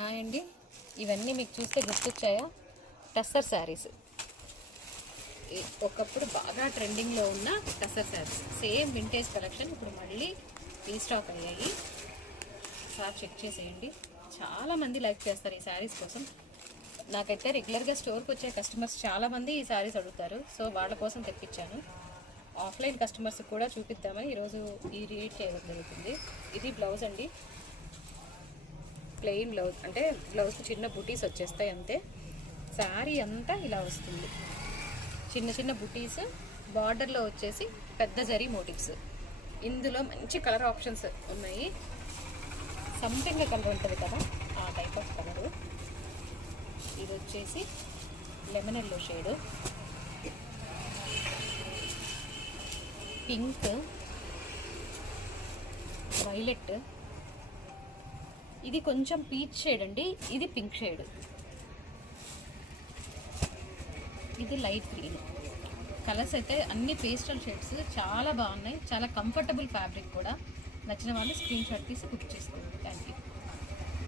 Hi అండి, ఇవన్నీ మీకు చూస్తే గుర్తొచ్చాయా? టస్సర్ శారీస్. ఒకప్పుడు బాగా ట్రెండింగ్లో ఉన్న tussar saris, same vintage collection ఇప్పుడు మళ్ళీ రీస్టాక్ అయ్యాయి. ఒకసారి చెక్ చేసేయండి. చాలామంది లైక్ చేస్తారు ఈ శారీస్ కోసం. నాకైతే రెగ్యులర్గా స్టోర్కి వచ్చే కస్టమర్స్ చాలామంది ఈ శారీస్ అడుగుతారు, సో వాళ్ళ కోసం తెప్పించాను. ఆఫ్లైన్ కస్టమర్స్ కూడా చూపిద్దామని ఈరోజు ఈ రీడ్ చేయడం జరుగుతుంది. ఇది బ్లౌజ్ అండి, ప్లెయిన్ బ్లౌజ్, అంటే బ్లౌజ్కి చిన్న బుటీస్ వచ్చేస్తాయి అంతే. శారీ అంతా ఇలా వస్తుంది, చిన్న చిన్న బుటీస్, బార్డర్లో వచ్చేసి పెద్ద జరీ మోటివ్స్. ఇందులో మంచి కలర్ ఆప్షన్స్ ఉన్నాయి. సంథింగ్ కలర్ ఉంటుంది కదా, ఆ టైప్ ఆఫ్ కలరు. ఇది వచ్చేసి lemon yellow shade, pink, violet, ఇది కొంచెం పీచ్ షేడ్ అండి, ఇది పింక్ షేడ్, ఇది లైట్ గ్రీన్. కలర్స్ అయితే అన్ని పేస్టల్ షేడ్స్ చాలా బాగున్నాయి, చాలా కంఫర్టబుల్ ఫ్యాబ్రిక్ కూడా. నచ్చిన వాళ్ళు స్క్రీన్ షాట్ తీసి బుక్ చేసుకోండి. Thank you.